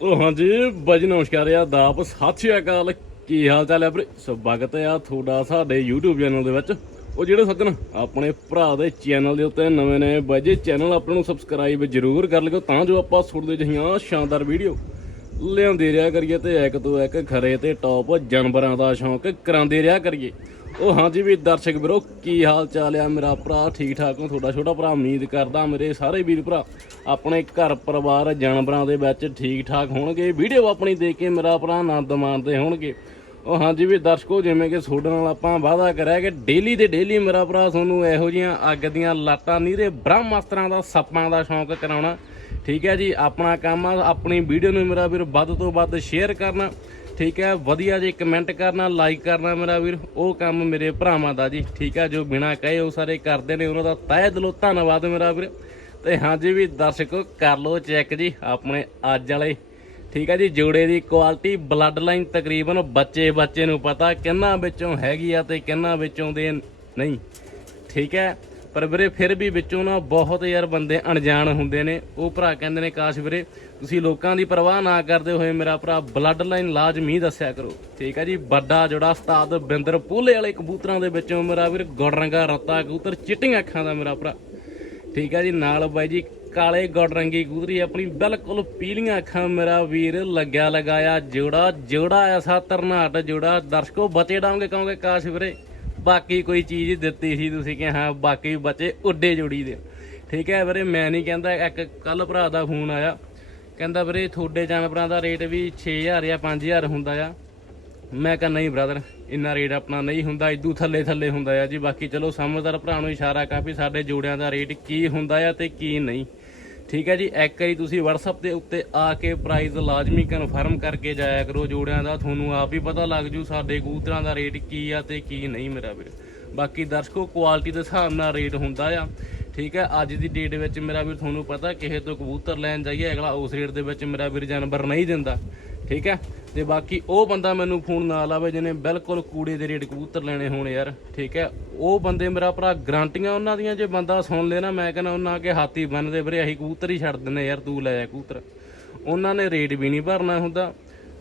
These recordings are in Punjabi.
ਤੋ ਹਾਂਜੀ ਬਾਜੀ ਨਮਸਕਾਰ ਆ ਦਾਪ ਸਤਿ ਸ਼੍ਰੀ ਅਕਾਲ। ਕੀ ਹਾਲ ਚਾਲ ਹੈ ਵੀਰੇ? ਸਵਾਗਤ ਆ ਤੁਹਾਡਾ ਸਾਡੇ YouTube ਚੈਨਲ ਦੇ ਵਿੱਚ। ਉਹ ਜਿਹੜੇ ਸੱਜਣ, ਆਪਣੇ ਭਰਾ ਦੇ ਚੈਨਲ ਦੇ ਉੱਤੇ ਨਵੇਂ ਨੇ। ਬਾਜੀ ਚੈਨਲ ਆਪਣੇ ਨੂੰ ਸਬਸਕ੍ਰਾਈਬ ਜ਼ਰੂਰ ਕਰ ਲਿਓ, ਤਾਂ ਜੋ ਆਪਾਂ ਸੁਣਦੇ ਜਹੀਆਂ ਸ਼ਾਨਦਾਰ ਵੀਡੀਓ ਲਿਆਉਂਦੇ ਰਿਹਾ ਕਰੀਏ ਤੇ ਇੱਕ ਤੋਂ ਇੱਕ ਖਰੇ ਤੇ ਟੌਪ ਜਾਨਵਰਾਂ ਦਾ ਸ਼ੌਂਕ ਕਰਾਉਂਦੇ ਰਿਹਾ ਕਰੀਏ। ਉਹ ਹਾਂਜੀ ਵੀ ਦਰਸ਼ਕ ਵੀਰੋ, ਕੀ ਹਾਲ ਚਾਲ ਆ ਮੇਰਾ ਭਰਾ? ਠੀਕ ਠਾਕ ਹੋ? ਤੁਹਾਡਾ ਛੋਟਾ ਭਰਾ ਉਮੀਦ ਕਰਦਾ ਮੇਰੇ ਸਾਰੇ ਵੀਰ ਭਰਾ। ਆਪਣੇ ਘਰ ਪਰਿਵਾਰ ਜਾਨਵਰਾਂ ਦੇ ਵਿੱਚ ਠੀਕ ਠਾਕ ਹੋਣਗੇ। ਵੀਡੀਓ ਆਪਣੀ ਦੇਖ ਕੇ ਮੇਰਾ ਭਰਾ ਆਨੰਦ ਮਾਣਦੇ ਹੋਣਗੇ। ਉਹ ਹਾਂਜੀ ਵੀ ਦਰਸ਼ਕੋ, ਜਿਵੇਂ ਕਿ ਤੁਹਾਡੇ ਨਾਲ ਆਪਾਂ ਵਾਅਦਾ ਕਰਿਆ ਕਿ ਡੇਲੀ ਦੇ ਡੇਲੀ ਮੇਰਾ ਭਰਾ ਤੁਹਾਨੂੰ ਇਹੋ ਜੀਆਂ ਅੱਗ ਦੀਆਂ ਲਾਟਾਂ, ਨੀਰੇ ਬ੍ਰਹਮਾਸਤਰਾਂ ਦਾ ਸੱਪਾਂ ਦਾ ਸ਼ੌਂਕ ਕਰਾਉਣਾ। ਠੀਕ ਹੈ ਜੀ, ਆਪਣਾ ਕੰਮ ਆ, ਆਪਣੀ ਵੀਡੀਓ ਨੂੰ ਮੇਰਾ ਵੀਰ ਵੱਧ ਤੋਂ ਵੱਧ ਸ਼ੇਅਰ ਕਰਨਾ। ਠੀਕ ਹੈ, ਵਧੀਆ ਜੀ ਕਮੈਂਟ ਕਰਨਾ ਲਾਈਕ ਕਰਨਾ ਮੇਰਾ ਵੀਰ, ਉਹ ਕੰਮ ਮੇਰੇ ਭਰਾਵਾਂ ਦਾ ਜੀ, ਠੀਕ ਹੈ, ਜੋ ਬਿਨਾ ਕਹੇ ਉਹ ਸਾਰੇ ਕਰਦੇ ਨੇ, ਉਹਨਾਂ ਦਾ ਤਹਿ ਦਿਲੋਂ ਧੰਨਵਾਦ ਮੇਰਾ ਵੀਰ। ਤੇ ਹਾਂਜੀ ਵੀ ਦਰਸ਼ਕੋ, ਕਰ ਲਓ ਚੈੱਕ ਜੀ, ਆਪਣੇ ਅੱਜ ਵਾਲੇ, ਠੀਕ ਹੈ ਜੀ, ਜੋੜੇ ਦੀ ਕੁਆਲਿਟੀ ਬਲੱਡ ਲਾਈਨ ਤਕਰੀਬਨ ਬੱਚੇ ਬੱਚੇ ਨੂੰ ਪਤਾ ਕਿੰਨਾ ਵਿੱਚੋਂ ਹੈਗੀ ਆ ਤੇ ਕਿੰਨਾ ਵਿੱਚੋਂ ਦੇ ਨਹੀਂ, ਠੀਕ ਹੈ। ਪਰ ਵੀਰੇ ਫਿਰ ਵੀ ਵਿੱਚੋਂ ਨਾ ਬਹੁਤ ਯਾਰ ਬੰਦੇ ਅਣਜਾਣ ਹੁੰਦੇ ਨੇ। ਉਹ ਭਰਾ ਕਹਿੰਦੇ ਨੇ, ਕਾਸ਼ ਵੀਰੇ ਤੁਸੀਂ ਲੋਕਾਂ ਦੀ ਪਰਵਾਹ ਨਾ ਕਰਦੇ ਹੋਏ ਮੇਰਾ ਭਰਾ ਬਲੱਡ ਲਾਈਨ ਲਾਜ਼ਮੀ ਦੱਸਿਆ ਕਰੋ। ਠੀਕ ਹੈ ਜੀ, ਵੱਡਾ ਜਿਹੜਾ ਉਸਤਾਦ ਬਿੰਦਰ ਪੂਲੇ ਵਾਲੇ ਕਬੂਤਰਾਂ ਦੇ ਵਿੱਚੋਂ ਮੇਰਾ ਵੀਰ ਗੁੜ ਰੰਗਾ ਰੱਤਾ ਕਬੂਤਰ, ਚਿੱਟੀਆਂ ਅੱਖਾਂ ਦਾ ਮੇਰਾ ਭਰਾ। ਠੀਕ ਹੈ ਜੀ, ਨਾਲ ਬਾਈ ਜੀ, ਕਾਲੇ ਗੁੜ ਰੰਗੀ ਕਬੂਤਰੀ ਆਪਣੀ ਬਿਲਕੁਲ ਪੀਲੀਆਂ ਅੱਖਾਂ ਮੇਰਾ ਵੀਰ ਲੱਗਿਆ ਲਗਾਇਆ ਜੋੜਾ ਜੋੜਾ ਐਸਾ ਤਰਨਾਟ ਜੋੜਾ। ਦਰਸ਼ਕੋ, ਬਚੇ ਡਾਂਗੇ ਕਹੋਗੇ, ਕਾਸ਼ ਵੀਰੇ ਬਾਕੀ ਕੋਈ ਚੀਜ਼ ਦਿੱਤੀ ਸੀ ਤੁਸੀਂ ਕਿ ਹਾਂ, ਬਾਕੀ ਬੱਚੇ ਉੱਡੇ ਜੋੜੀ ਦੇ। ਠੀਕ ਹੈ ਵੀਰੇ, ਮੈਂ ਨਹੀਂ ਕਹਿੰਦਾ ਇੱਕ ਕੱਲ ਭਰਾ ਦਾ ਫੋਨ ਆਇਆ। ਕਹਿੰਦਾ ਵੀਰੇ, ਤੁਹਾਡੇ ਜਾਨਵਰਾਂ ਦਾ ਰੇਟ ਵੀ 6000 ਜਾਂ 5000 ਹੁੰਦਾ ਆ। ਮੈਂ ਕਿਹਾ, ਨਹੀਂ ਬ੍ਰਦਰ ਇੰਨਾ ਰੇਟ ਆਪਣਾ ਨਹੀਂ ਹੁੰਦਾ ਇਦੂ ਥੱਲੇ ਥੱਲੇ ਹੁੰਦਾ ਆ ਜੀ। ਬਾਕੀ ਚਲੋ, ਸਮਝਦਾਰ ਭਰਾ ਨੂੰ ਇਸ਼ਾਰਾ ਕਾਫੀ ਸਾਡੇ ਜੋੜਿਆਂ ਦਾ ਰੇਟ ਕੀ ਹੁੰਦਾ ਆ ਤੇ ਕੀ ਨਹੀਂ। ਠੀਕ ਹੈ ਜੀ, ਇੱਕ ਵਾਰੀ ਤੁਸੀਂ WhatsApp ਦੇ ਉੱਤੇ ਆ ਕੇ ਪ੍ਰਾਈਸ ਲਾਜ਼ਮੀ ਕਨਫਰਮ ਕਰਕੇ ਜਾਇਆ ਕਰੋ ਜੋੜਿਆਂ ਦਾ, ਤੁਹਾਨੂੰ ਆਪ ਹੀ ਪਤਾ ਲੱਗ ਜੂ ਸਾਡੇ ਕਬੂਤਰਾਂ ਦਾ ਰੇਟ ਕੀ ਆ ਤੇ ਕੀ ਨਹੀਂ ਮੇਰਾ ਵੀਰ। ਬਾਕੀ ਦਰਸ਼ਕੋ ਕੁਆਲਿਟੀ ਦੇ ਹਿਸਾਬ ਨਾਲ ਰੇਟ ਹੁੰਦਾ ਆ। ਠੀਕ ਹੈ, ਅੱਜ ਦੀ ਡੇਟ ਵਿੱਚ ਮੇਰਾ ਵੀਰ ਤੁਹਾਨੂੰ ਪਤਾ, ਕਿਸੇ ਤੋਂ ਕਬੂਤਰ ਲੈਣ ਜਾਈਏ, ਅਗਲਾ ਉਸ ਰੇਟ ਦੇ ਵਿੱਚ ਮੇਰਾ ਵੀਰ ਜਾਨਵਰ ਨਹੀਂ ਦਿੰਦਾ। ਠੀਕ ਹੈ ਤੇ ਬਾਕੀ ਉਹ ਬੰਦਾ ਮੈਨੂੰ ਫੋਨ ਨਾ ਲਾਵੇ ਜਿਹਨੇ ਬਿਲਕੁਲ ਕੂੜੇ ਦੇ ਰੇਟ ਕਬੂਤਰ ਲੈਣੇ ਹੋਣ ਯਾਰ, ਠੀਕ ਹੈ? ਉਹ ਬੰਦੇ ਮੇਰਾ ਭਰਾ ਗਰੰਟੀਆਂ ਉਹਨਾਂ ਦੀਆਂ ਜੇ ਬੰਦਾ ਸੁਣ ਲੈ ਨਾ, ਮੈਂ ਕਹਿੰਦਾ ਉਹਨਾਂ ਕੇ ਹਾਥੀ ਬੰਨਦੇ ਵੀਰੇ, ਅਸੀਂ ਕਬੂਤਰ ਹੀ ਛੱਡ ਦਿੰਨੇ ਯਾਰ, ਤੂੰ ਲੈ ਜਾ ਕਬੂਤਰ। ਉਹਨਾਂ ਨੇ ਰੇਟ ਵੀ ਨਹੀਂ ਭਰਨਾ ਹੁੰਦਾ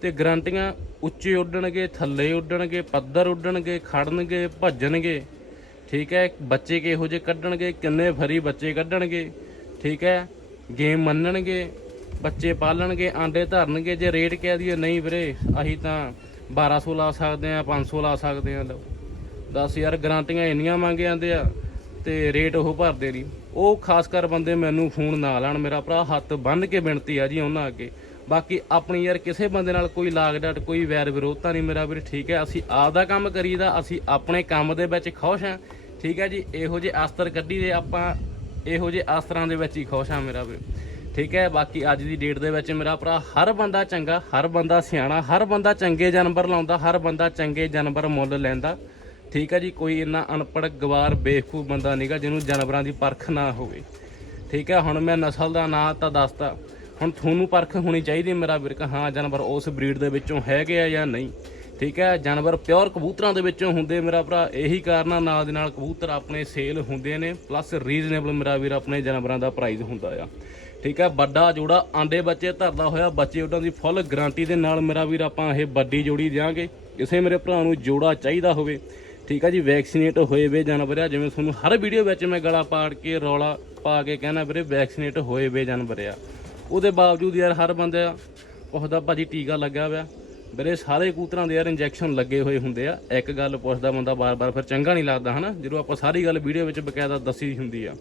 ਤੇ ਗਰੰਟੀਆਂ ਉੱਚੇ ਉੱਡਣਗੇ, ਥੱਲੇ ਉੱਡਣਗੇ, ਪੱਧਰ ਉੱਡਣਗੇ, ਖੜਨਗੇ, ਭੱਜਣਗੇ, ਠੀਕ ਹੈ? ਬੱਚੇ ਕਿਹੋ ਜਿਹੇ ਕੱਢਣਗੇ, ਕਿੰਨੇ ਫਰੀ ਬੱਚੇ ਕੱਢਣਗੇ, ਠੀਕ ਹੈ? ਗੇਮ ਮੰਨਣਗੇ ਬੱਚੇ ਪਾਲਣਗੇ, ਆਂਡੇ ਧਰਨਗੇ, ਜੇ ਰੇਟ ਕਹਿ ਦਈਏ ਨਹੀਂ ਵੀਰੇ, ਅਸੀਂ ਤਾਂ 1200 ਲਾ ਸਕਦੇ ਆ 500 ਲਾ ਸਕਦੇ ਆ ਲਓ ਦੱਸ ਯਾਰ, ਗਾਰੰਟੀਆਂ ਇੰਨੀਆਂ ਮੰਗ ਜਾਂਦੇ ਆ ਤੇ ਰੇਟ ਉਹ ਭਰਦੇ ਨਹੀਂ। ਉਹ ਖਾਸ ਕਰ ਬੰਦੇ ਮੈਨੂੰ ਫੋਨ ਨਾ ਲਾਣ, ਮੇਰਾ ਭਰਾ ਹੱਥ ਬੰਨ ਕੇ ਬੇਨਤੀ ਆ ਜੀ ਉਹਨਾਂ ਅੱਗੇ। ਬਾਕੀ ਆਪਣੀ ਯਾਰ ਕਿਸੇ ਬੰਦੇ ਨਾਲ ਕੋਈ ਲਾਗ ਡਾਟ, ਕੋਈ ਵੈਰ ਵਿਰੋਧਤਾ ਨਹੀਂ ਮੇਰਾ ਵੀਰ, ਠੀਕ ਹੈ? ਅਸੀਂ ਆਪ ਦਾ ਕੰਮ ਕਰੀਦਾ, ਅਸੀਂ ਆਪਣੇ ਕੰਮ ਦੇ ਵਿੱਚ ਖੁਸ਼ ਹਾਂ। ਠੀਕ ਹੈ ਜੀ? ਇਹੋ ਜਿਹੇ ਅਸਤਰ ਕੱਢੀ ਦੇ ਆਪਾਂ, ਇਹੋ ਜਿਹੇ ਅਸਤਰਾਂ ਦੇ ਵਿੱਚ ਹੀ ਖੁਸ਼ ਹਾਂ ਮੇਰਾ ਵੀਰ। ਠੀਕ ਹੈ, ਬਾਕੀ ਅੱਜ ਦੀ ਡੇਟ ਦੇ ਵਿੱਚ ਮੇਰਾ ਭਰਾ ਹਰ ਬੰਦਾ ਚੰਗਾ, ਹਰ ਬੰਦਾ ਸਿਆਣਾ, ਹਰ ਬੰਦਾ ਚੰਗੇ ਜਾਨਵਰ ਲਾਉਂਦਾ, ਹਰ ਬੰਦਾ ਚੰਗੇ ਜਾਨਵਰ ਮੁੱਲ ਲੈਂਦਾ। ਠੀਕ ਹੈ ਜੀ, ਕੋਈ ਇੰਨਾ ਅਨਪੜ੍ਹ, ਗਵਾਰ, ਬੇਵਕੂਫ ਬੰਦਾ ਨਹੀਂਗਾ ਜਿਹਨੂੰ ਜਾਨਵਰਾਂ ਦੀ ਪਰਖ ਨਾ ਹੋਵੇ। ਠੀਕ ਹੈ, ਹੁਣ ਮੈਂ ਨਸਲ ਦਾ ਨਾਂ ਤਾਂ ਦੱਸਤਾ। ਹੁਣ ਤੁਹਾਨੂੰ ਪਰਖ ਹੋਣੀ ਚਾਹੀਦੀ ਮੇਰਾ ਵੀਰ ਕਿ, ਹਾਂ, ਜਾਨਵਰ ਉਸ ਬਰੀਡ ਦੇ ਵਿੱਚੋਂ ਹੈਗੇ ਆ ਜਾਂ ਨਹੀਂ। ਠੀਕ ਹੈ, ਜਾਨਵਰ ਪਿਓਰ ਕਬੂਤਰਾਂ ਦੇ ਵਿੱਚੋਂ ਹੁੰਦੇ ਮੇਰਾ ਭਰਾ, ਇਹੀ ਕਾਰਨ ਆ, ਨਾਲ ਦੇ ਨਾਲ ਕਬੂਤਰ ਆਪਣੇ ਸੇਲ ਹੁੰਦੇ ਨੇ ਪਲੱਸ ਰੀਜ਼ਨੇਬਲ ਮੇਰਾ ਵੀਰ ਆਪਣੇ ਜਾਨਵਰਾਂ ਦਾ ਪ੍ਰਾਈਸ ਹੁੰਦਾ ਆ। ਠੀਕ ਹੈ ਵੱਡਾ ਜੋੜਾ, ਆਂਡੇ ਬੱਚੇ ਧਰਦਾ ਹੋਇਆ, ਬੱਚੇ ਉਹਨਾਂ ਦੀ ਫੁੱਲ ਗਾਰੰਟੀ ਦੇ ਨਾਲ ਮੇਰਾ ਵੀਰ ਆਪਾਂ ਇਹ ਵੱਡੀ ਜੋੜੀ ਦਿਆਂਗੇ। ਕਿਸੇ ਮੇਰੇ ਭਰਾ ਨੂੰ ਜੋੜਾ ਚਾਹੀਦਾ ਹੋਵੇ, ਠੀਕ ਹੈ ਜੀ ਵੈਕਸੀਨੇਟ ਹੋਏ ਵੇ ਜਾਨਵਰ ਆ, ਜਿਵੇਂ ਤੁਹਾਨੂੰ ਹਰ ਵੀਡੀਓ ਵਿੱਚ ਮੈਂ ਗਲਾ ਪਾੜ ਕੇ, ਰੌਲਾ ਪਾ ਕੇ ਕਹਿਣਾ ਵੀਰੇ ਵੈਕਸੀਨੇਟ ਹੋਏ ਵੇ ਜਾਨਵਰ ਆ। ਉਹਦੇ ਬਾਵਜੂਦ ਯਾਰ ਹਰ ਬੰਦੇ ਆ, ਪੁੱਛਦਾ ਭਾਜੀ ਟੀਕਾ ਲੱਗਾ ਹੋਇਆ। ਵੀਰੇ, ਸਾਰੇ ਕੂਤਰਾਂ ਦੇ ਯਾਰ ਇੰਜੈਕਸ਼ਨ ਲੱਗੇ ਹੋਏ ਹੁੰਦੇ ਆ। ਇੱਕ ਗੱਲ ਪੁੱਛਦਾ ਬੰਦਾ ਬਾਰ-ਬਾਰ, ਫਿਰ ਚੰਗਾ ਨਹੀਂ ਲੱਗਦਾ, ਹਨਾ? ਜਦੋਂ ਆਪਾਂ ਸਾਰੀ ਗੱਲ ਵੀਡੀਓ ਵਿੱਚ ਬਕਾਇਦਾ ਦੱਸੀ ਹੁੰਦੀ ਆ।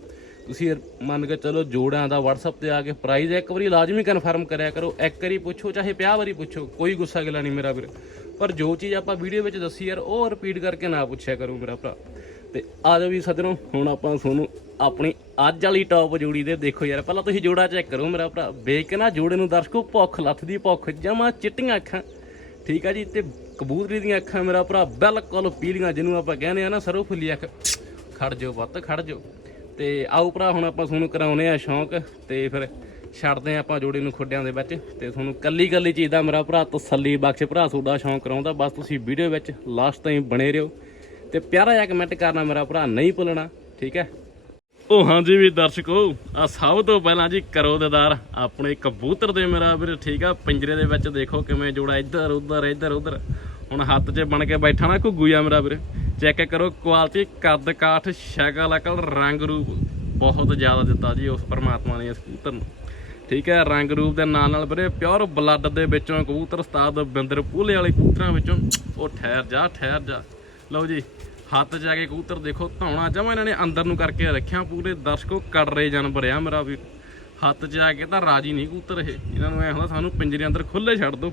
ਤੁਸੀਂ ਮੰਨ ਕੇ ਚਲੋ ਜੋੜਾਂ ਦਾ WhatsApp ਤੇ ਆ ਕੇ ਪ੍ਰਾਈਜ਼ ਇੱਕ ਵਾਰੀ ਲਾਜ਼ਮੀ ਕਨਫਰਮ ਕਰਿਆ ਕਰੋ, ਇੱਕ ਵਾਰੀ ਪੁੱਛੋ, ਚਾਹੇ 50 ਵਾਰੀ ਪੁੱਛੋ, ਕੋਈ ਗੁੱਸਾ ਗਿਲਾ ਨਹੀਂ ਮੇਰਾ ਵੀਰ। ਪਰ ਜੋ ਚੀਜ਼ ਆਪਾਂ ਵੀਡੀਓ ਵਿੱਚ ਦੱਸੀ ਯਾਰ, ਉਹ ਰਿਪੀਟ ਕਰਕੇ ਨਾ ਪੁੱਛਿਆ ਕਰੋ ਮੇਰਾ ਭਰਾ। ਤੇ ਆ ਜਾਓ ਵੀ ਸੱਜਣੋ, ਹੁਣ ਆਪਾਂ ਤੁਹਾਨੂੰ ਆਪਣੀ ਅੱਜ ਵਾਲੀ ਟੌਪ ਜੋੜੀ ਦੇ ਦੇਖੋ ਯਾਰ, ਪਹਿਲਾਂ ਤੁਸੀਂ ਜੋੜਾ ਚੈੱਕ ਕਰੋ ਮੇਰਾ ਭਰਾ। ਵੇਖ ਜੋੜੇ ਨੂੰ ਦਰਸ਼ਕੋ, ਭੁੱਖ ਲੱਥਦੀ ਭੁੱਖ, ਜਮਾ ਚਿੱਟੀਆਂ ਅੱਖਾਂ। ਠੀਕ ਆ ਜੀ, ਤੇ ਕਬੂਤਰੀ ਦੀਆਂ ਅੱਖਾਂ ਮੇਰਾ ਭਰਾ ਬਿਲਕੁਲ ਪੀਲੀਆਂ, ਜਿਹਨੂੰ ਆਪਾਂ ਕਹਿੰਦੇ ਆ ਨਾ ਸਰੋਂ ਫੁੱਲੀ ਅੱਖ। ਖੜ ਜਾਓ ਬੱਤ ਖੜ ਜਾਓ। ਤੇ ਆਓ ਭਰਾ, ਹੁਣ ਆਪਾਂ ਤੁਹਾਨੂੰ ਕਰਾਉਨੇ ਆ ਸ਼ੌਂਕ ਤੇ ਫਿਰ ਛੱਡਦੇ ਆ ਆਪਾਂ ਜੋੜੀ ਨੂੰ ਖੁੱਡਿਆਂ ਦੇ ਵਿੱਚ ਤੇ ਤੁਹਾਨੂੰ ਕੱਲੀ ਕੱਲੀ ਚੀਜ਼ ਦਾ ਮੇਰਾ ਭਰਾ ਤਸੱਲੀ ਬਖਸ਼। ਭਰਾ, ਤੁਹਾਡਾ ਸ਼ੌਂਕ ਕਰਾਉਂਦਾ, ਬਸ ਤੁਸੀਂ ਵੀਡੀਓ ਵਿੱਚ ਲਾਸਟ ਤਾਈਂ ਬਣੇ ਰਹੋ ਤੇ ਪਿਆਰਾ ਜਿਹਾ ਕਮੈਂਟ ਕਰਨਾ ਮੇਰਾ ਭਰਾ, ਨਹੀਂ ਭੁੱਲਣਾ, ਠੀਕ ਹੈ? ਉਹ ਹਾਂਜੀ ਵੀ ਦਰਸ਼ਕੋ ਆ ਸਭ ਤੋਂ ਪਹਿਲਾਂ ਜੀ ਕਰੋ ਦਿਦਾਰ ਆਪਣੇ ਕਬੂਤਰ ਦੇ ਮੇਰਾ ਵੀਰ, ਠੀਕ ਆ, ਪਿੰਜਰੇ ਦੇ ਵਿੱਚ ਦੇਖੋ ਕਿਵੇਂ ਜੋੜਾ ਇੱਧਰ ਉੱਧਰ ਇੱਧਰ ਉੱਧਰ ਹੁਣ ਹੱਥ 'ਚ ਬਣ ਕੇ ਬੈਠਾ ਨਾ ਘੁੱਗੂ ਆ ਮੇਰਾ ਵੀਰ। ਚੈੱਕ ਕਰੋ ਕੁਆਲਿਟੀ ਕੱਦ ਕਾਠ ਸ਼ਕਲ ਅਕਲ ਰੰਗ ਰੂਪ। ਬਹੁਤ ਜ਼ਿਆਦਾ ਦਿੱਤਾ ਜੀ ਉਸ ਪਰਮਾਤਮਾ ਨੇ ਇਸ ਕਬੂਤਰ ਨੂੰ। ਠੀਕ ਹੈ, ਰੰਗ ਰੂਪ ਦੇ ਨਾਲ ਨਾਲ ਵੀਰੇ ਪਿਓਰ ਬਲੱਡ ਦੇ ਵਿੱਚੋਂ ਕਬੂਤਰ ਉਸਤਾਦ ਬਿੰਦਰ ਪੂਲੇ ਵਾਲੇ ਕਬੂਤਰਾਂ ਵਿੱਚੋਂ। ਉਹ ਠਹਿਰ ਜਾ ਠਹਿਰ ਜਾ। ਲਓ ਜੀ, ਹੱਥ ਜਾ ਕੇ ਕਬੂਤਰ ਦੇਖੋ, ਧੌਣਾ ਜਮਾ ਇਹਨਾਂ ਨੇ ਅੰਦਰ ਨੂੰ ਕਰਕੇ ਰੱਖਿਆ, ਪੂਰੇ ਦਰਸ਼ਕੋ ਕੜਰੇ ਜਾਨਵਰ ਆ ਮੇਰਾ ਵੀ। ਹੱਥ 'ਚ ਆ ਕੇ ਤਾਂ ਰਾਜੀ ਨਹੀਂ ਕਬੂਤਰ ਇਹ। ਇਹਨਾਂ ਨੂੰ ਐ ਹੁੰਦਾ ਸਾਨੂੰ ਪਿੰਜਰੇ ਅੰਦਰ ਖੁੱਲੇ ਛੱਡ ਦਿਓ।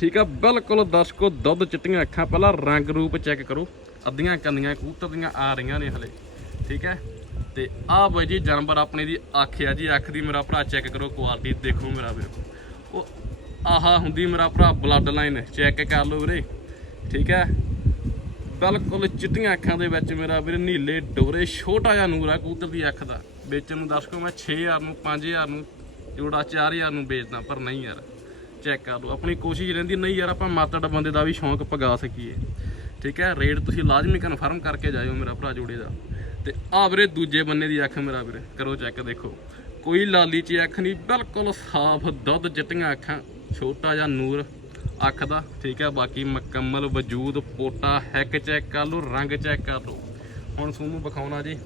ਠੀਕ ਆ ਬਿਲਕੁਲ ਦਰਸ਼ਕੋ ਦੁੱਧ ਚਿੱਟੀਆਂ ਅੱਖਾਂ, ਪਹਿਲਾਂ ਰੰਗ ਰੂਪ ਚੈੱਕ ਕਰੋ। ਅੱਧੀਆਂ ਕੰਨੀਆਂ, ਕਬੂਤਰ ਦੀਆਂ ਆ ਰਹੀਆਂ ਨੇ ਹਲੇ। ਠੀਕ ਹੈ? ਤੇ ਆਹ ਬਾਈ ਜੀ, ਜਾਨਵਰ ਆਪਣੇ ਦੀ ਅੱਖ ਆ ਜੀ। ਅੱਖ ਦੀ ਮੇਰਾ ਭਰਾ ਚੈੱਕ ਕਰੋ ਕੁਆਲਿਟੀ ਦੇਖੋ ਮੇਰਾ ਵੀਰ। ਉਹ ਆਹਾ ਹੁੰਦੀ ਮੇਰਾ ਭਰਾ ਬਲੱਡ ਲਾਈਨ ਚੈੱਕ ਕਰ ਲਓ ਵੀਰੇ। ਠੀਕ ਹੈ? ਬਿਲਕੁਲ ਚਿੱਟੀਆਂ ਅੱਖਾਂ ਦੇ ਵਿੱਚ ਮੇਰਾ ਵੀਰ ਨੀਲੇ ਡੋਰੇ, ਛੋਟਾ ਜਿਹਾ ਨੂਰ ਆ ਕਬੂਤਰ ਦੀ ਅੱਖ ਦਾ। ਵੇਚਣ ਨੂੰ ਦੱਸ ਦਰਸ਼ਕੋ ਮੈਂ 6000 ਨੂੰ 5000 ਨੂੰ, ਜੋੜਾ 4000 ਨੂੰ ਵੇਚਦਾ, ਪਰ ਨਹੀਂ ਯਾਰ। ਚੈੱਕ ਕਰ ਲਓ। ਆਪਣੀ ਕੋਸ਼ਿਸ਼ ਰਹਿੰਦੀ, ਨਹੀਂ ਯਾਰ ਆਪਾਂ ਮਾਤੜ ਬੰਦੇ ਦਾ ਵੀ ਸ਼ੌਂਕ ਪਗਾ ਸਕੀਏ। ਠੀਕ ਹੈ? ਰੇਟ ਤੁਸੀਂ ਲਾਜ਼ਮੀ ਕਨਫਰਮ ਕਰਕੇ ਜਾਇਓ ਮੇਰਾ ਭਰਾ ਜੋੜੇ ਦਾ। ਤੇ ਆ ਵੀਰੇ ਦੂਜੇ ਬੰਨੇ ਦੀ ਅੱਖ ਮੇਰਾ ਵੀਰੇ, ਕਰੋ ਚੈੱਕ ਦੇਖੋ। ਕੋਈ ਲਾਲੀ ਚ ਅੱਖ ਨਹੀਂ, ਬਿਲਕੁਲ ਸਾਫ਼ ਦੁੱਧ ਚਿੱਟੀਆਂ ਅੱਖਾਂ, ਛੋਟਾ ਜਿਹਾ ਨੂਰ ਅੱਖ ਦਾ, ਠੀਕ ਹੈ? ਬਾਕੀ ਮੁਕੰਮਲ ਵਜੂਦ, ਪੋਟਾ ਹੈਕ ਚੈੱਕ ਕਰ ਲਓ, ਰੰਗ ਚੈੱਕ ਕਰ ਲਓ। ਹੁਣ ਤੁਹਾਨੂੰ ਵਿਖਾਉਣਾ ਜੀ,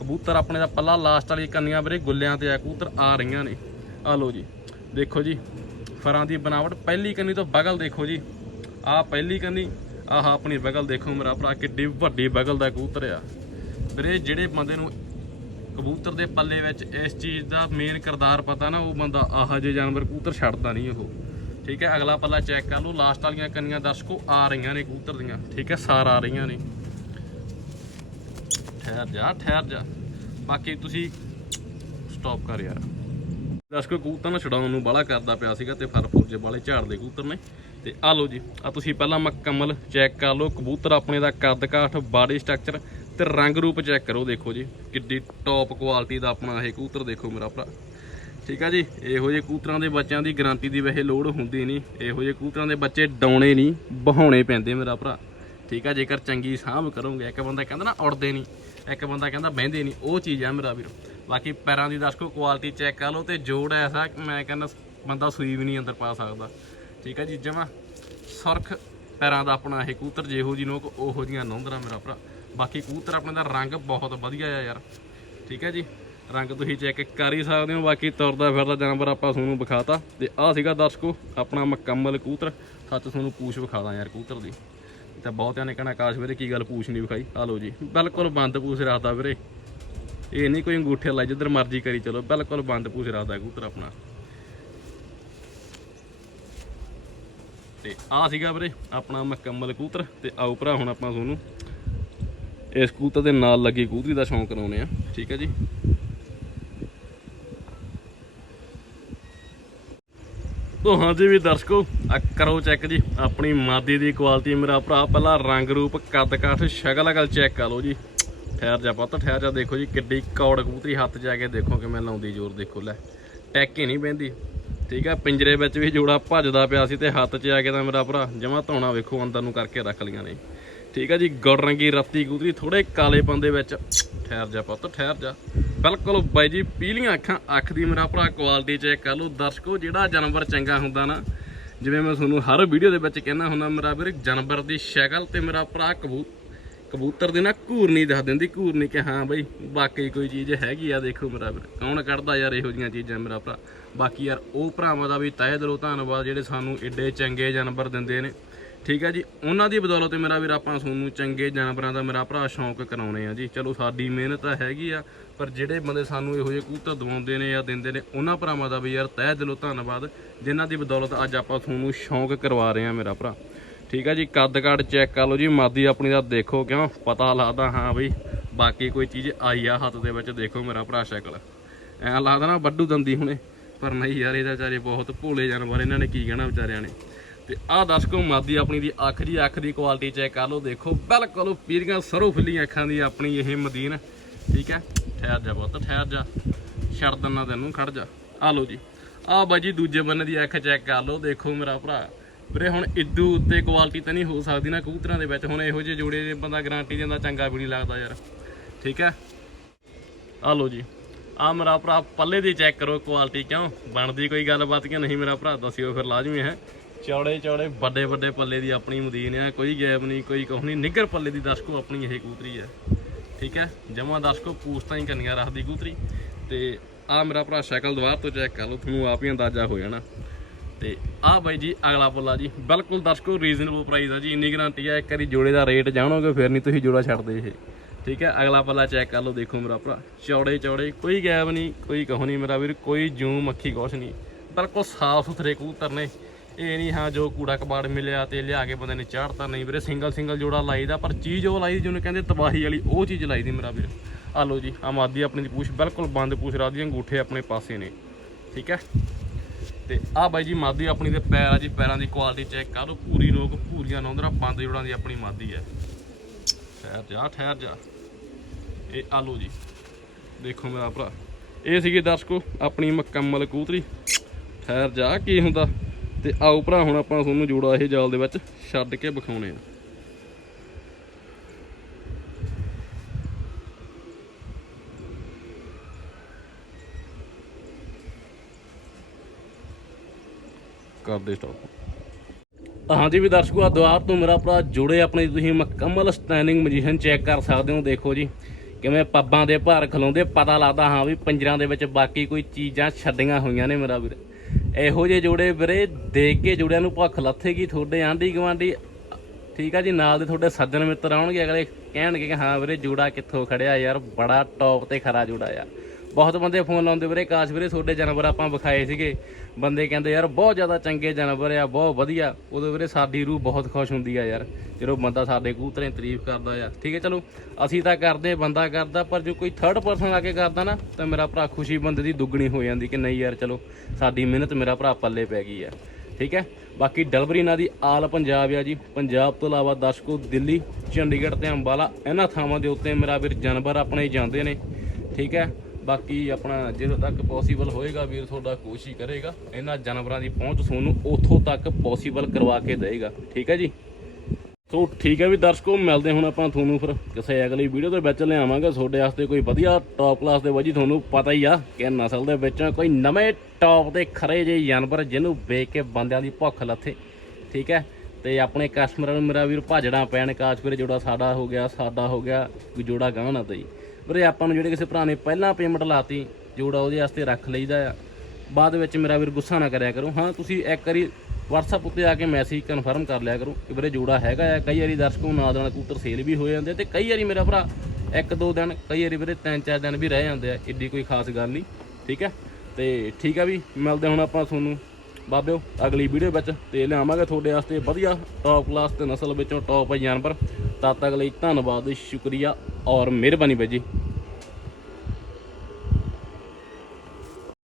ਕਬੂਤਰ ਆਪਣੇ ਦਾ ਪੱਲਾ ਲਾਸਟ ਵਾਲੀ ਕੰਨੀਆਂ ਵੀਰੇ, ਗੁੱਲਿਆਂ ਤੇ ਆ, ਕਬੂਤਰ ਆ ਰਹੀਆਂ ਨੇ। ਆ ਲਓ ਜੀ, ਦੇਖੋ ਜੀ, ਫਰਾਂ ਦੀ ਬਣਾਵਟ, ਪਹਿਲੀ ਕੰਨੀ ਤੋਂ ਬਗਲ ਦੇਖੋ ਜੀ। ਆਹ ਪਹਿਲੀ ਕੰਨੀ ਆਹ ਆਪਣੀ ਬਗਲ ਦੇਖੋ ਮੇਰਾ ਭਰਾ, ਕਿੱਡੀ ਵੱਡੀ ਬਗਲ ਦਾ ਕਬੂਤਰ ਆ। ਵੀਰੇ, ਜਿਹੜੇ ਬੰਦੇ ਨੂੰ ਕਬੂਤਰ ਦੇ ਪੱਲੇ ਵਿੱਚ ਇਸ ਚੀਜ਼ ਦਾ ਮੇਨ ਕਿਰਦਾਰ ਪਤਾ ਨਾ, ਉਹ ਬੰਦਾ ਆਹ ਜੇ ਜਾਨਵਰ ਕਬੂਤਰ ਛੱਡਦਾ ਨਹੀਂ ਉਹ। ਠੀਕ ਹੈ, ਅਗਲਾ ਪੱਲਾ ਚੈੱਕ ਕਰ ਲਓ ਲਾਸਟ ਵਾਲੀਆਂ ਕੰਨੀਆਂ ਦਰਸ਼ਕੋ, ਆ ਰਹੀਆਂ ਨੇ ਕਬੂਤਰ ਦੀਆਂ। ਠੀਕ ਹੈ, ਸਾਰ ਆ ਰਹੀਆਂ ਨੇ। ਠਹਿਰ ਜਾ ਠਹਿਰ ਜਾ। ਬਾਕੀ ਤੁਸੀਂ ਸਟਾਪ ਕਰ ਯਾਰ। ਦਰਸ਼ਕੋ, ਕਬੂਤਰ ਨੂੰ ਛਡਾਉਣ ਨੂੰ ਬਾਲਾ ਕਰਦਾ ਪਿਆ ਸੀਗਾ ਤੇ ਫਰਫੂਰ ਜੇ ਵਾਲੇ ਝਾੜਦੇ ਕਬੂਤਰ ਨੇ। ਤੇ ਆ ਲਓ ਜੀ ਆ ਤੁਸੀਂ ਪਹਿਲਾਂ ਮੁਕੰਮਲ ਚੈੱਕ ਕਰ ਲਓ, ਕਬੂਤਰ ਆਪਣੇ ਦਾ ਕੱਦ ਕਾਠ, ਬਾਡੀ ਸਟਰਕਚਰ ਤੇ ਰੰਗ ਰੂਪ ਚੈੱਕ ਕਰੋ, ਦੇਖੋ ਜੀ, ਕਿੱਡੀ ਟੌਪ ਕੁਆਲਿਟੀ ਦਾ ਆਪਣਾ ਇਹ ਕਬੂਤਰ ਦੇਖੋ ਮੇਰਾ ਭਰਾ। ਠੀਕ ਆ ਜੀ, ਇਹੋ ਜਿਹੇ ਕਬੂਤਰਾਂ ਦੇ ਬੱਚਿਆਂ ਦੀ ਗਾਰੰਟੀ ਦੀ ਵੈਸੇ ਲੋੜ ਹੁੰਦੀ ਨਹੀਂ, ਇਹੋ ਜਿਹੇ ਕਬੂਤਰਾਂ ਦੇ ਬੱਚੇ ਡਾਉਣੇ ਨਹੀਂ, ਬਹਾਉਣੇ ਪੈਂਦੇ ਮੇਰਾ ਭਰਾ। ਠੀਕ ਆ, ਜੇਕਰ ਚੰਗੀ ਸਾਂਭ ਕਰੋਗੇ, ਇੱਕ ਬੰਦਾ ਕਹਿੰਦਾ ਨਾ ਉੜਦੇ ਨਹੀਂ, ਇੱਕ ਬੰਦਾ ਕਹਿੰਦਾ ਬਹਿੰਦੇ ਨਹੀਂ, ਉਹ ਚੀਜ਼ ਆ ਮੇਰਾ ਵੀਰ। ਬਾਕੀ ਪੈਰਾਂ ਦੀ ਦੱਸ ਦਰਸ਼ਕੋ ਕੁਆਲਿਟੀ ਚੈੱਕ ਕਰ ਲਓ ਤੇ ਜੋੜ ਐਸਾ, ਮੈਂ ਕਹਿੰਦਾ ਬੰਦਾ ਸੂਈ ਵੀ ਨਹੀਂ ਅੰਦਰ ਪਾ ਸਕਦਾ। ਠੀਕ ਹੈ ਜੀ, ਜਮਾ ਸਰਖ ਪੈਰਾਂ ਦਾ ਆਪਣਾ ਇਹ ਕੂਤਰ, ਜਿਹੋ ਜੀ ਨੋਕ, ਉਹੋ ਜੀਆਂ ਨੌਂਦਰਾ ਮੇਰਾ ਭਰਾ। ਬਾਕੀ ਕੂਤਰ ਆਪਣੇ ਦਾ ਰੰਗ ਬਹੁਤ ਵਧੀਆ ਆ ਯਾਰ। ਠੀਕ ਹੈ ਜੀ, ਰੰਗ ਤੁਸੀਂ ਚੈੱਕ ਕਰ ਹੀ ਸਕਦੇ ਹੋ, ਬਾਕੀ ਤੁਰਦਾ ਫਿਰਦਾ ਜਾਨਵਰ ਆਪਾਂ ਤੁਹਾਨੂੰ ਵਿਖਾਤਾ। ਤੇ ਆਹ ਸੀਗਾ ਦਰਸ਼ਕੋ, ਆਪਣਾ ਮੁਕੰਮਲ ਕੂਤਰ। ਸੱਚ ਤੁਹਾਨੂੰ ਪੂਛ ਵਿਖਾਦਾ ਯਾਰ ਕੂਤਰ ਦੀ। ਤਾਂ ਬਹੁਤਿਆਂ ਨੇ ਕਹਿਣਾ ਆਕਾਸ਼ ਵੀਰੇ ਕੀ ਗੱਲ ਪੂਛ ਨਹੀਂ ਵਿਖਾਈ। ਆ ਲਓ ਜੀ, ਬਿਲਕੁਲ ਬੰਦ ਪੂਛ ਰੱਖਦਾ ਵੀਰੇ। ਇਹ ਨਹੀਂ ਕੋਈ ਅੰਗੂਠੇ ਲਾਈ ਜਿੱਧਰ ਮਰਜ਼ੀ ਕਰੀ ਚਲੋ, ਬਿਲਕੁਲ ਬੰਦ ਪੂਛ ਰੱਖਦਾ ਕੂਤਰ ਆਪਣਾ। ਤੇ ਆਹ ਸੀਗਾ ਵੀਰੇ ਆਪਣਾ ਮੁਕੰਮਲ ਕੂਤਰ ਤੇ ਆਓ ਭਰਾ, ਹੁਣ ਆਪਾਂ ਤੁਹਾਨੂੰ ਇਸ ਕਬੂਤਰ ਦੇ ਨਾਲ ਲੱਗੀ ਕਬੂਤਰੀ ਦਾ ਸ਼ੌਂਕ ਕਰਾਉਨੇ ਆ ਠੀਕ ਹੈ ਜੀ। ਤੋ ਹਾਂਜੀ ਵੀ ਦਰਸ਼ਕੋ, ਆ ਕਰੋ ਚੈੱਕ ਜੀ, ਆਪਣੀ ਮਾਦੀ ਦੀ ਕੁਆਲਿਟੀ ਮੇਰਾ ਭਰਾ, ਪਹਿਲਾਂ ਰੰਗ ਰੂਪ, ਕੱਦ ਕਾਠ, ਸ਼ਕਲ ਅਕਲ ਚੈੱਕ ਕਰ ਲਓ ਜੀ। ਠਹਿਰ ਜਾ ਪੁੱਤ, ਠਹਿਰ ਜਾ ਦੇਖੋ ਜੀ, ਕਿੱਡੀ ਕੌੜ ਕਬੂਤਰੀ ਹੱਥ ਜਾ ਕੇ ਦੇਖੋ ਕਿਵੇਂ ਲਾਉਂਦੀ ਜ਼ੋਰ, ਦੇਖੋ ਲੈ। ਟੈਕ ਹੀ ਨਹੀਂ ਬਹਿੰਦੀ। ਠੀਕ ਆ, ਪਿੰਜਰੇ ਵਿੱਚ ਵੀ ਜੋੜਾ ਭੱਜਦਾ ਪਿਆ ਸੀ ਤੇ ਹੱਥ 'ਚ ਆ ਕੇ ਤਾਂ ਮੇਰਾ ਭਰਾ ਜਮਾ ਧੌਣਾ ਵੇਖੋ, ਅੰਦਰ ਨੂੰ ਕਰਕੇ ਰੱਖ ਲੀਆਂ ਨੇ। ਠੀਕ ਆ ਜੀ, ਗੁੜ ਰੰਗੀ ਰੱਤੀ ਕਬੂਤਰੀ ਥੋੜੇ ਕਾਲੇ ਪੰਦੇ ਵਿੱਚ। ਠਹਿਰ ਜਾ ਪੁੱਤ, ਠਹਿਰ ਜਾ। ਬਿਲਕੁਲ ਬਾਈ ਜੀ, ਪੀਲੀਆਂ ਅੱਖਾਂ, ਅੱਖ ਦੀ ਮੇਰਾ ਭਰਾ ਕੁਆਲਿਟੀ ਚੈੱਕ ਕਰ ਲਓ। ਦਰਸ਼ਕੋ, ਜਿਹੜਾ ਜਾਨਵਰ ਚੰਗਾ ਹੁੰਦਾ ਨਾ, ਜਿਵੇਂ ਮੈਂ ਤੁਹਾਨੂੰ ਹਰ ਵੀਡੀਓ ਦੇ ਵਿੱਚ ਕਹਿੰਦਾ ਹੁੰਦਾ, ਮੇਰਾ ਵੀਰ ਜਾਨਵਰ ਦੀ ਸ਼ਕਲ ਤੇ ਮੇਰਾ ਭਰਾ ਕਬੂ ਕਬੂਤਰ ਦੀ ਨਾ ਘੂਰਨੀ ਦੱਸ ਦਿੰਦੀ ਘੂਰਨੀ ਕਿ ਹਾਂ ਬਈ ਵਾਕਈ ਕੋਈ ਚੀਜ਼ ਹੈਗੀ ਆ, ਦੇਖੋ ਮੇਰਾ ਵੀਰ। ਕੌਣ ਕੱਢਦਾ ਯਾਰ ਇਹੋ ਜੀਆਂ ਚੀਜ਼ਾਂ ਮੇਰਾ ਭਰਾ? ਬਾਕੀ ਯਾਰ ਉਹ ਭਰਾਵਾਂ ਦਾ ਵੀ ਤਹਿ ਦਿਲੋਂ ਧੰਨਵਾਦ ਜਿਹੜੇ ਸਾਨੂੰ ਏਡੇ ਚੰਗੇ ਜਾਨਵਰ ਦਿੰਦੇ ਨੇ। ਠੀਕ ਹੈ ਜੀ? ਉਹਨਾਂ ਦੀ ਬਦੌਲਤ ਮੇਰਾ ਵੀਰ, ਆਪਾਂ ਤੁਹਾਨੂੰ ਚੰਗੇ ਜਾਨਵਰਾਂ ਦਾ ਮੇਰਾ ਭਰਾ ਸ਼ੌਂਕ ਕਰਾਉਣੇ ਆ ਜੀ। ਚਲੋ ਸਾਡੀ ਮਿਹਨਤ ਤਾਂ ਹੈਗੀ ਆ, ਪਰ ਜਿਹੜੇ ਬੰਦੇ ਸਾਨੂੰ ਇਹੋ ਜਿਹੇ ਕਬੂਤਰ ਦਵਾਉਂਦੇ ਨੇ ਜਾਂ ਦਿੰਦੇ ਨੇ, ਉਹਨਾਂ ਭਰਾਵਾਂ ਦਾ ਵੀ ਯਾਰ ਤਹਿ ਦਿਲੋਂ ਧੰਨਵਾਦ, ਜਿਨ੍ਹਾਂ ਦੀ ਬਦੌਲਤ ਅੱਜ ਆਪਾਂ ਤੁਹਾਨੂੰ ਸ਼ੌਂਕ ਕਰਵਾ ਰਹੇ ਆ ਮੇਰਾ ਭਰਾ। ਠੀਕ ਹੈ ਜੀ, ਕੱਦ ਕਾਠ ਚੈੱਕ ਕਰ ਲਓ ਜੀ, ਮਾਦੀ ਆਪਣੀ ਦਾ ਦੇਖੋ ਕਿਉਂ, ਪਤਾ ਲੱਗਦਾ, ਹਾਂ ਬਈ ਬਾਕੀ ਕੋਈ ਚੀਜ਼ ਆਈ ਆ ਹੱਥ ਦੇ ਵਿੱਚ, ਦੇਖੋ ਮੇਰਾ ਭਰਾ ਸ਼ਕਲ। ਐਂ ਲੱਗਦਾ ਨਾ ਵੱਡੂ ਦੰਦੀ ਹੁਣੇ, ਪਰ ਨਹੀਂ ਯਾਰ ਇਹਦਾ ਵਿਚਾਰੇ ਬਹੁਤ ਭੋਲੇ ਜਾਨਵਰ, ਇਹਨਾਂ ਨੇ ਕੀ ਕਹਿਣਾ ਵਿਚਾਰਿਆਂ ਨੇ। ਤੇ ਆਹ ਦਰਸ਼ਕੋ ਮਾਦੀ ਆਪਣੀ ਦੀ ਅੱਖ ਦੀ ਅੱਖ ਦੀ ਕੁਆਲਿਟੀ ਚੈੱਕ ਕਰ ਲਓ, ਦੇਖੋ, ਬਿਲਕੁਲ ਪੀਰੀਆਂ ਸਰੋਂ ਫੁੱਲੀਆਂ ਅੱਖਾਂ ਦੀ ਆਪਣੀ ਇਹ ਮਦੀਨ, ਠੀਕ ਹੈ ਠਹਿਰ ਜਾ ਬਹੁਤ ਠਹਿਰ ਜਾ। ਛੱਡ ਦਿੰਨਾ ਤੈਨੂੰ, ਖੜ ਜਾ। ਆ ਲਓ ਜੀ। ਆਹ ਬਾਜੀ ਦੂਜੇ ਬੰਨੇ ਦੀ ਅੱਖ ਚੈੱਕ ਕਰ ਲਓ, ਦੇਖੋ ਮੇਰਾ ਭਰਾ। ਵੀਰੇ, ਹੁਣ ਇਦੂ ਉੱਤੇ ਕੁਆਲਿਟੀ ਤਾਂ ਨਹੀਂ ਹੋ ਸਕਦੀ ਨਾ ਕਬੂਤਰਾਂ ਦੇ ਵਿੱਚ। ਹੁਣ ਇਹੋ ਜਿਹੇ ਜੋੜੇ ਜੇ ਬੰਦਾ ਗਾਰੰਟੀ ਦਿੰਦਾ, ਚੰਗਾ ਵੀ ਨਹੀਂ ਲੱਗਦਾ ਯਾਰ। ਠੀਕ ਹੈ? ਆ ਲਓ ਜੀ। ਆ ਮੇਰਾ ਭਰਾ, ਪੱਲੇ ਦੀ ਚੈੱਕ ਕਰੋ ਕੁਆਲਿਟੀ ਕਿਉਂ? ਬਣਦੀ ਕੋਈ ਗੱਲਬਾਤ ਕਿ ਨਹੀਂ ਮੇਰਾ ਭਰਾ, ਦੱਸਿਓ ਫਿਰ ਲਾਜ਼ਮੀ ਹੈ। ਚੌੜੇ ਚੌੜੇ, ਵੱਡੇ ਵੱਡੇ ਪੱਲੇ ਦੀ ਆਪਣੀ ਮਦੀਨ ਆ, ਕੋਈ ਗੈਪ ਨਹੀਂ, ਕੋਈ ਕੁਛ ਨਹੀਂ। ਨਿੱਗਰ ਪੱਲੇ ਦੀ ਦਰਸ਼ਕੋ ਆਪਣੀ ਇਹ ਕੂਤਰੀ ਹੈ। ਠੀਕ ਹੈ? ਜਮਾ ਦਰਸ਼ਕੋ ਪੂਛਤਾਂ ਹੀ ਕੰਨੀਆਂ ਰੱਖਦੀ ਕੂਤਰੀ ਤੇ ਆ ਮੇਰਾ ਭਰਾ ਸ਼ਕਲ ਦੁਆਰ ਤੋਂ ਚੈੱਕ ਕਰ ਲਓ, ਤੁਹਾਨੂੰ ਆਪ ਹੀ ਅੰਦਾਜ਼ਾ ਹੋ ਜਾਣਾ। ਤੇ ਆ ਬਾਈ ਜੀ, ਅਗਲਾ ਪੱਲਾ ਜੀ। ਬਿਲਕੁਲ ਦਰਸ਼ਕੋ ਰੀਜ਼ਨੇਬਲ ਪ੍ਰਾਈਸ ਆ ਜੀ। ਇੰਨੀ ਗਰੰਟੀ ਆ, ਇੱਕ ਵਾਰੀ ਜੋੜੇ ਦਾ ਰੇਟ ਜਾਣੋਗੇ, ਫਿਰ ਨਹੀਂ ਤੁਸੀਂ ਜੋੜਾ ਛੱਡਦੇ ਇਹ। ਠੀਕ ਹੈ, ਅਗਲਾ ਪੱਲਾ ਚੈੱਕ ਕਰ ਲਓ, ਦੇਖੋ ਮੇਰਾ ਭਰਾ। ਚੌੜੇ ਚੌੜੇ, ਕੋਈ ਗੈਪ ਨਹੀਂ, ਕੋਈ ਕਹੋ ਨਹੀਂ ਮੇਰਾ ਵੀਰ, ਕੋਈ ਜੂਮ ਮੱਖੀ ਕੁਛ ਨਹੀਂ। ਬਿਲਕੁਲ ਸਾਫ਼ ਸੁਥਰੇ ਕਬੂਤਰ ਨੇ। ਇਹ ਨਹੀਂ ਹਾਂ, ਜੋ ਕੂੜਾ ਕਬਾੜ ਮਿਲਿਆ ਤੇ ਲਿਆ ਕੇ ਬੰਦੇ ਨੇ ਚਾੜਤਾ ਨਹੀਂ ਵੀਰੇ। ਸਿੰਗਲ ਸਿੰਗਲ ਜੋੜਾ ਲਾਈਦਾ, ਪਰ ਚੀਜ਼ ਉਹ ਲਾਈ ਜਿਹਨੂੰ ਕਹਿੰਦੇ ਤਬਾਹੀ ਵਾਲੀ, ਉਹ ਚੀਜ਼ ਲਾਈਦੀ ਮੇਰਾ ਵੀਰ। ਆ ਲਓ ਜੀ ਆ ਮਾਦੀ ਆਪਣੀ ਦੀ ਪੂਛ ਬਿਲਕੁਲ ਬੰਦ ਪੂਛ ਰਾਦੀ ਅੰਗੂਠੇ ਆਪਣੇ ਪਾਸੇ ਨੇ। ਠੀਕ ਹੈ। ਤੇ ਆਹ ਬਾਈ ਜੀ ਮਾਦੀ ਆਪਣੀ ਦੇ ਪੈਰ ਆ ਜੀ, ਪੈਰਾਂ ਦੀ ਕੁਆਲਿਟੀ ਚੈੱਕ ਕਰੋ ਪੂਰੀ ਰੋਕ ਪੂਰੀਆਂ ਨੌਂਦਰਾ ਬੰਦ ਜੋੜਾਂ ਦੀ ਆਪਣੀ ਮਾਦੀ ਹੈ। ਠਹਿਰ ਜਾ ਠਹਿਰ ਜਾ। ਇਹ ਆਲੂ ਜੀ। ਦੇਖੋ ਮੇਰਾ ਭਰਾ, ਇਹ ਸੀਗੇ ਦਰਸ਼ਕੋ ਆਪਣੀ ਮੁਕੰਮਲ ਕੂਤਰੀ। ਠਹਿਰ ਜਾ, ਕੀ ਹੁੰਦਾ? ਤੇ ਆਓ ਭਰਾ, ਹੁਣ ਆਪਾਂ ਤੁਹਾਨੂੰ ਜੋੜਾ ਇਹ ਜਾਲ ਦੇ ਵਿੱਚ ਛੱਡ ਕੇ ਵਿਖਾਉਣੇ ਆ। ਕਰਦੇ ਸਟਾਪ। ਹਾਂਜੀ ਵੀ ਦਰਸ਼ਕੋ ਆ ਦੁਆਰ ਤੋਂ ਮੇਰਾ ਭਰਾ ਜੁੜੇ ਆਪਣੇ ਤੁਸੀਂ ਮੁਕੰਮਲ ਸਟੈਂਡਿੰਗ ਪੋਜੀਸ਼ਨ ਚੈੱਕ ਕਰ ਸਕਦੇ ਹੋ, ਦੇਖੋ ਜੀ। ਕਿਵੇਂ ਪੱਬਾਂ ਦੇ ਭਾਰ ਖਲਾਉਂਦੇ ਪਤਾ ਲੱਗਦਾ ਹਾਂ ਵੀ ਪੰਜਰਾਂ ਦੇ ਵਿੱਚ ਬਾਕੀ ਕੋਈ ਚੀਜ਼ਾਂ ਛੱਡੀਆਂ ਹੋਈਆਂ ਨੇ ਮੇਰਾ ਵੀਰ। ਇਹੋ ਜਿਹੇ ਜੋੜੇ ਵੀਰੇ, ਦੇਖ ਕੇ ਜੋੜਿਆਂ ਨੂੰ ਭੁੱਖ ਲੱਥੇਗੀ ਤੁਹਾਡੇ ਆਂਢੀ ਗਵਾਂਢੀ ਠੀਕ ਆ ਜੀ, ਨਾਲ ਦੇ ਤੁਹਾਡੇ ਸੱਜਣ ਮਿੱਤਰ ਆਉਣਗੇ, ਅਗਲੇ ਕਹਿਣਗੇ ਕਿ ਹਾਂ ਵੀਰੇ ਜੋੜਾ ਕਿੱਥੋਂ ਖੜਿਆ ਯਾਰ, ਬੜਾ ਟੌਪ ਤੇ ਖਰਾ ਜੋੜਾ ਆ। ਬਹੁਤ ਬੰਦੇ ਫੋਨ ਲਾਉਂਦੇ ਵੀਰੇ, ਕਾਸ਼ ਵੀਰੇ ਤੁਹਾਡੇ ਜਾਨਵਰ ਆਪਾਂ ਵਿਖਾਏ ਸੀਗੇ। ਬੰਦੇ ਕਹਿੰਦੇ, ਯਾਰ, ਬਹੁਤ ਜ਼ਿਆਦਾ ਚੰਗੇ ਜਾਨਵਰ ਆ, ਬਹੁਤ ਵਧੀਆ। ਉਦੋਂ ਵੀਰੇ ਸਾਡੀ ਰੂਹ ਬਹੁਤ ਖੁਸ਼ ਹੁੰਦੀ ਆ ਯਾਰ, ਜਦੋਂ ਬੰਦਾ ਸਾਡੇ ਕਬੂਤਰਾਂ ਦੀ ਤਾਰੀਫ ਕਰਦਾ ਆ ਠੀਕ ਹੈ, ਚਲੋ, ਅਸੀਂ ਤਾਂ ਕਰਦੇ, ਬੰਦਾ ਕਰਦਾ, ਪਰ ਜੋ ਕੋਈ ਥਰਡ ਪਰਸਨ ਆ ਕੇ ਕਰਦਾ ਨਾ, ਤਾਂ ਮੇਰਾ ਭਰਾ ਖੁਸ਼ੀ ਬੰਦੇ ਦੀ ਦੁੱਗਣੀ ਹੋ ਜਾਂਦੀ ਕਿ ਨਹੀਂ ਯਾਰ, ਚਲੋ, ਸਾਡੀ ਮਿਹਨਤ ਮੇਰਾ ਭਰਾ ਪੱਲੇ ਪੈ ਗਈ ਆ। ਠੀਕ ਹੈ, ਬਾਕੀ ਡਲਵਰੀ ਇਹਨਾਂ ਦੀ ਆਲ ਪੰਜਾਬ ਆ ਜੀ। ਪੰਜਾਬ ਤੋਂ ਇਲਾਵਾ ਦਰਸ਼ਕੋ ਦਿੱਲੀ, ਚੰਡੀਗੜ੍ਹ ਤੇ ਅੰਬਾਲਾ, ਇਹਨਾਂ ਥਾਵਾਂ ਦੇ ਉੱਤੇ ਮੇਰਾ ਵੀਰ ਜਾਨਵਰ ਆਪਣੇ ਜਾਂਦੇ ਨੇ। ਠੀਕ ਹੈ ਬਾਕੀ ਆਪਣਾ ਜਦੋਂ ਤੱਕ ਪੋਸੀਬਲ ਹੋਏਗਾ ਵੀਰ, ਤੁਹਾਡਾ ਕੋਸ਼ਿਸ਼ ਕਰੇਗਾ, ਇਹਨਾਂ ਜਾਨਵਰਾਂ ਦੀ ਪਹੁੰਚ ਤੁਹਾਨੂੰ ਉੱਥੋਂ ਤੱਕ ਪੋਸੀਬਲ ਕਰਵਾ ਕੇ ਦੇਵੇਗਾ ਠੀਕ ਹੈ ਜੀ? ਸੋ ਠੀਕ ਹੈ ਵੀ ਦਰਸ਼ਕੋ, ਮਿਲਦੇ ਹੁਣ ਆਪਾਂ ਤੁਹਾਨੂੰ ਫਿਰ ਕਿਸੇ ਅਗਲੀ ਵੀਡੀਓ ਦੇ ਵਿੱਚ ਲਿਆਵਾਂਗੇ। ਤੁਹਾਡੇ ਵਾਸਤੇ ਕੋਈ ਵਧੀਆ ਟੌਪ ਕਲਾਸ ਦੇ ਵਜੀ ਤੁਹਾਨੂੰ ਪਤਾ ਹੀ ਆ ਕਿ ਨਸਲ ਦੇ ਵਿੱਚ ਕੋਈ ਨਵੇਂ ਟੌਪ ਦੇ ਖਰੇ ਜਿਹੇ ਜਾਨਵਰ ਜਿਹਨੂੰ ਵੇਖ ਕੇ ਬੰਦਿਆਂ ਦੀ ਭੁੱਖ ਲੱਥੇ। ਠੀਕ ਹੈ? ਤੇ ਆਪਣੇ ਕਸਟਮਰਾਂ ਨੂੰ ਮੇਰਾ ਵੀਰ, ਭਾਜੜਾ ਪੈਣ ਕਾਜ ਵੀਰੇ ਜੋੜਾ ਸਾਡਾ ਹੋ ਗਿਆ, ਸਾਡਾ ਹੋ ਗਿਆ ਕੋਈ ਜੋੜਾ ਗਾਹ ਨਾ ਤਈ ਵੀਰੇ ਆਪਾਂ ਨੂੰ ਜਿਹੜੇ ਕਿਸੇ ਭਰਾ ਨੇ ਪਹਿਲਾਂ ਪੇਮੈਂਟ ਲਾਤੀ, ਜੋੜਾ ਉਹਦੇ ਵਾਸਤੇ ਰੱਖ ਲਈਦਾ ਆ। ਬਾਅਦ ਵਿੱਚ ਮੇਰਾ ਵੀਰ ਗੁੱਸਾ ਨਾ ਕਰਿਆ ਕਰੋ। ਹਾਂ, ਤੁਸੀਂ ਇੱਕ ਵਾਰੀ WhatsApp ਉੱਤੇ ਆ ਕੇ ਮੈਸੇਜ ਕਨਫਰਮ ਕਰ ਲਿਆ ਕਰੋ ਕਿ ਵੀਰੇ ਜੋੜਾ ਹੈਗਾ ਆ। ਕਈ ਵਾਰੀ ਦਰਸ਼ਕੋ ਨਾਲ ਦੇਣਾ ਕਬੂਤਰ ਸੇਲ ਵੀ ਹੋ ਜਾਂਦੇ ਤੇ ਕਈ ਵਾਰੀ ਮੇਰਾ ਭਰਾ ਇੱਕ ਦੋ ਦਿਨ, ਕਈ ਵਾਰੀ ਵੀਰੇ ਤਿੰਨ ਚਾਰ ਦਿਨ ਵੀ ਰਹਿ ਜਾਂਦੇ ਆ। ਇੱਡੀ ਕੋਈ ਖਾਸ ਗੱਲ ਨਹੀਂ, ਠੀਕ ਹੈ ਤੇ ਠੀਕ ਆ ਵੀ, ਮਿਲਦੇ ਹੁਣ ਆਪਾਂ ਤੁਹਾਨੂੰ। ਬਾਬਿਓ, ਅਗਲੀ ਵੀਡੀਓ ਵਿੱਚ ਤੇ ਲਿਆਵਾਂਗੇ ਤੁਹਾਡੇ ਵਾਸਤੇ ਵਧੀਆ ਟੌਪ ਕਲਾਸ ਤੇ ਨਸਲ ਵਿੱਚੋਂ ਟੌਪ ਜਾਨਵਰ। ਤਦ ਤੱਕ ਲਈ ਧੰਨਵਾਦ ਸ਼ੁਕਰੀਆ ਔਰ ਮਿਹਰਬਾਨੀ ਬਾਈ ਜੀ।